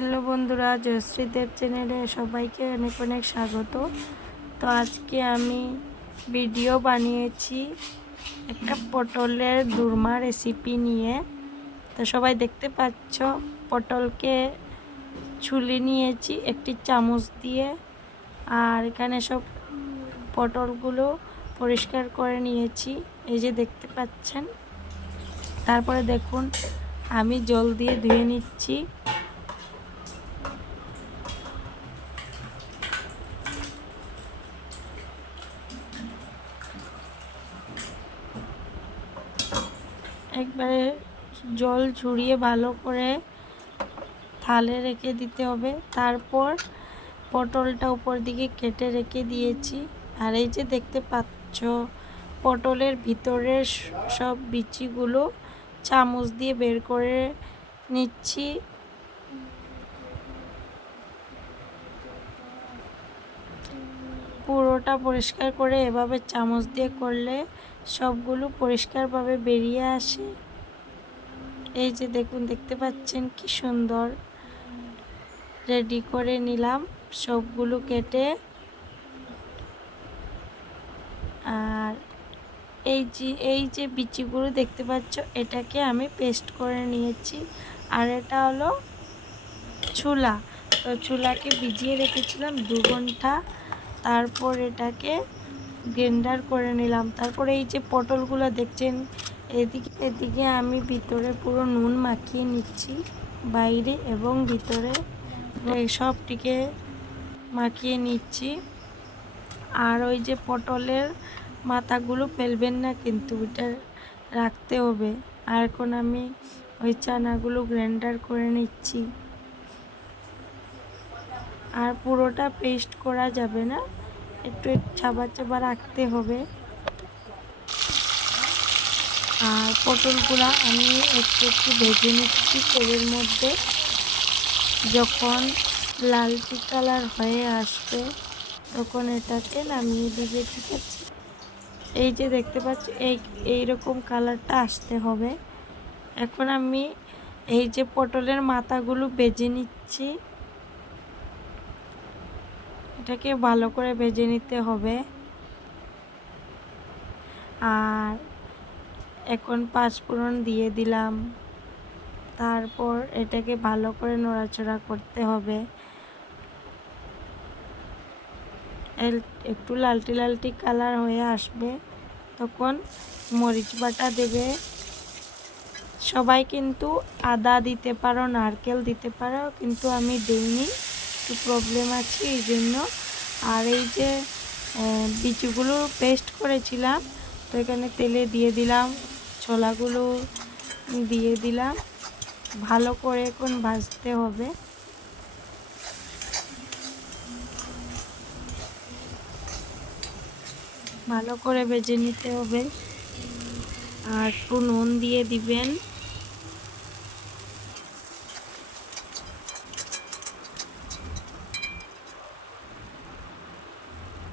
Hello বন্ধুরা, জয়শ্রী দেব চ্যানেলে সবাইকে অনেক অনেক স্বাগত। তো আজকে আমি ভিডিও বানিয়েছি একটা পটলের দুর্মা রেসিপি নিয়ে। তো সবাই দেখতে পাচ্ছ, পটলকে ছুলে নিয়েছি একটি চামচ দিয়ে। আর এখানে সব পটলগুলো পরিষ্কার করে নিয়েছি, এই যে দেখতে পাচ্ছেন। তারপরে দেখুন, আমি জল দিয়ে ধুয়ে নিচ্ছি। একবারে জল ঝরিয়ে ভালো করে থালে রেখে দিতে হবে। তারপর পটলটা উপর দিকে কেটে রেখে দিয়েছি। আর এই যে দেখতে পাচ্ছ, পটলের ভিতরের সব বিচিগুলো চামচ দিয়ে বের করে নিচ্ছি। পুরোটা পরিষ্কার করে এভাবে চামচ দিয়ে করলে সবগুলো পরিষ্কারভাবে বেরিয়ে আসে। এই যে দেখুন, দেখতে পাচ্ছেন কি সুন্দর। রেডি করে নিলাম সবগুলো কেটে। আর এই যে এই যে বিচিগুলো দেখতে পাচ্ছ, এটাকে আমি পেস্ট করে নিয়েছি। আর এটা হলো ছোলা তো ছোলাকে ভিজিয়ে রেখেছিলাম দু ঘণ্টা। তারপর এটাকে গ্রেন্ডার করে নিলাম। তারপরে এই যে পটলগুলো দেখছেন, এদিকে এদিকে আমি ভিতরে পুরো নুন মাখিয়ে নিচ্ছি, বাইরে এবং ভিতরে। সবটিকে মাখিয়ে নিচ্ছি। আর ওই যে পটলের মাথাগুলো ফেলবেন না কিন্তু, ওইটা রাখতে হবে। আর এখন আমি ওই চানাগুলো গ্রাইন্ডার করে নিচ্ছি। আর পুরোটা পেস্ট করা যাবে না। একটু চাবা চাবা রাখতে হবে। আর পটলগুলো আমি একটু একটু ভেজে নিচ্ছি তেলের মধ্যে। যখন লালচি কালার হয়ে আসবে, তখন এটাকে নামিয়ে দিবে, ঠিক আছে? এই যে দেখতে পাচ্ছি, এই, এইরকম কালারটা আসতে হবে। এখন আমি এই যে পটলের মাথাগুলো বেজে নিচ্ছি। এটাকে ভালো করে ভেজে নিতে হবে। আর এখন পাঁচফোড়ন দিয়ে দিলাম। তারপর এটাকে ভালো করে নড়াচড়া করতে হবে। একটু লালটি লালটি কালার হয়ে আসবে, তখন মরিচ বাটা দেবে। সবাই কিন্তু আদা দিতে পারো, নারকেল দিতে পারো, কিন্তু আমি দিইনি। একটু প্রবলেম আছে এই জন্য আর এই যে বিচুগুলো পেস্ট করেছিলাম, তো এখানে তেলে দিয়ে দিলাম, ছোলাগুলো দিয়ে দিলাম। ভালো করে এখন ভাজতে হবে। ভালো করে ভেজে নিতে হবে। আর একটু নুন দিয়ে দিবেন।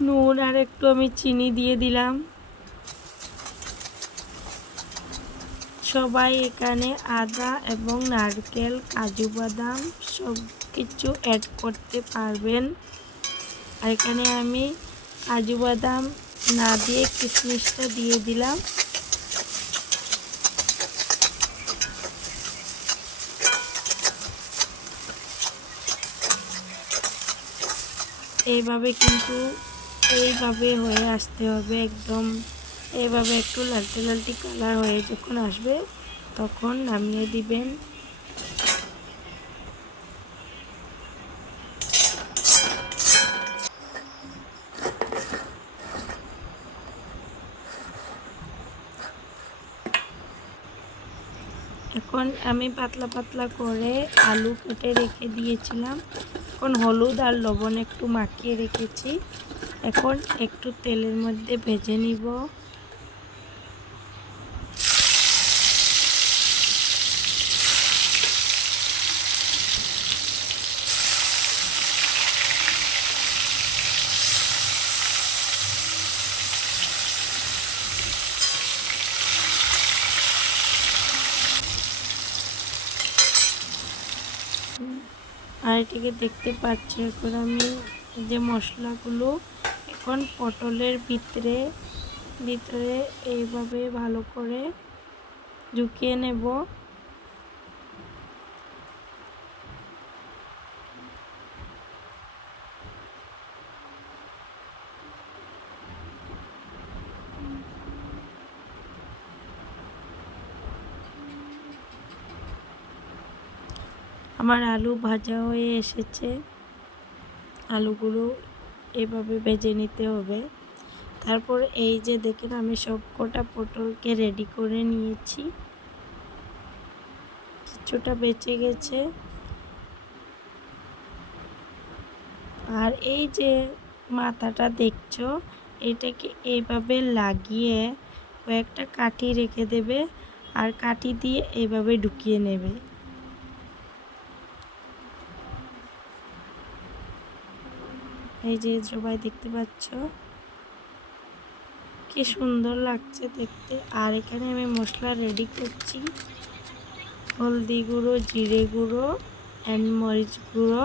নুন আর একটু আমি চিনি দিয়ে দিলাম। সবাই এখানে আদা এবং নারকেল, কাজু বাদাম সব কিছু অ্যাড করতে পারবেন। আর এখানে আমি কাজু বাদাম না দিয়ে কিশমিশটা দিয়ে দিলাম। এইভাবে কিন্তু এইভাবে হয়ে আসতে হবে একদম। এইভাবে একটু লালটে লালটি কালার হয়ে যখন আসবে, তখন নামিয়ে দিবেন। এখন আমি পাতলা পাতলা করে আলু কেটে রেখে দিয়েছিলাম। এখন হলুদ আর লবণ একটু মাখিয়ে রেখেছি। এখন একটু তেলের মধ্যে ভেজে নিব। আর এটিকে দেখতে পাচ্ছি এখন আমি যে মশলাগুলো এখন পটলের ভিতরে ভিতরে এইভাবে ভালো করে ঢুকিয়ে নেব। আমার আলু ভাজা হয়ে এসেছে। আলুগুলো এভাবে ভেজে নিতে হবে। তারপর এই যে দেখেন আমি সব কটা পটলকে রেডি করে নিয়েছি। কিছুটা বেঁচে গেছে। আর এই যে মাথাটা দেখছ, এটাকে এইভাবে লাগিয়ে কয়েকটা কাঠি রেখে দেবে আর কাঠি দিয়ে এইভাবে ঢুকিয়ে নেবে। এই যে সবাই দেখতে পাচ্ছ? কি সুন্দর লাগছে দেখতে। আর এখানে আমি মশলা রেডি করছি। হলদি গুঁড়ো, জিরে গুঁড়ো অ্যান্ড মরিচ গুঁড়ো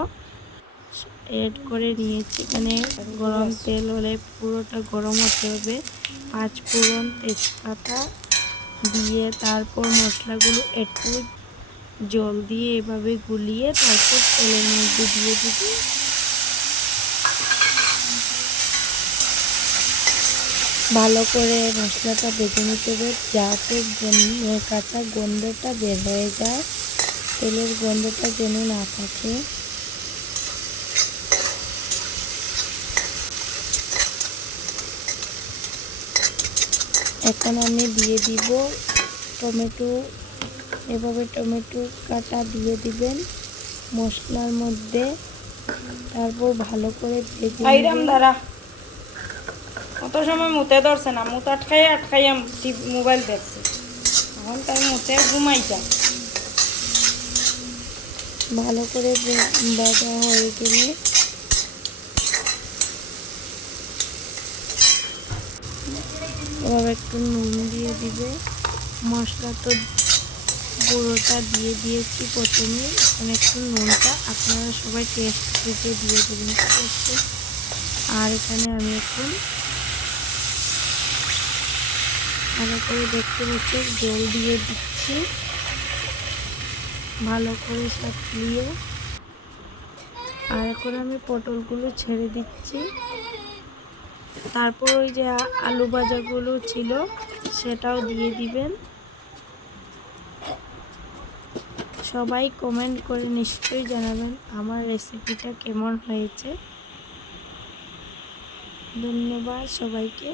এড করে নিয়েছি। এখানে গরম তেল হলে পুরোটা গরম হতে হবে। পাঁচ ফোড়ন, তেজপাতা দিয়ে তারপর মশলাগুলো একটু জল দিয়ে এভাবে গুলিয়ে তারপর তেলের মধ্যে দিয়ে দিবি। ভালো করে মশলাটা বেজে নিতে হবে যাতে কাঁচা গন্ধটা বের হয়ে যায়। তেলের গন্ধটা যেন না থাকে। এখন আমি দিয়ে দিব টমেটো। এভাবে টমেটো কাটা দিয়ে দিবেন মশলার মধ্যে। তারপর ভালো করে ভেজে। দাঁড়া। অত সময় মুতে ধরছে না, মুত আটকাই আটকাই মোবাইল দেখছে। এখন তাই মুতে ঘুমাই যায়। ভালো করে ভাজা হয়ে গেলে একটু নুন দিয়ে দিবে। মশলা তো গুঁড়োটা দিয়ে দিয়েছি প্রথমে। এখন একটু নুনটা আপনারা সবাই টেস্ট দেখে দিয়ে দেবেন আর এখানে আমি এখন ভালো করে দেখতে পাচ্ছি জল দিয়ে দিচ্ছি। ভালো করে সাতলিয়ে আর এখন আমি পটলগুলো ছেড়ে দিচ্ছি। তারপর ওই যে আলু ভাজাগুলো ছিল, সেটাও দিয়ে দিবেন। সবাই কমেন্ট করে নিশ্চয়ই জানাবেন আমার রেসিপিটা কেমন হয়েছে। ধন্যবাদ সবাইকে।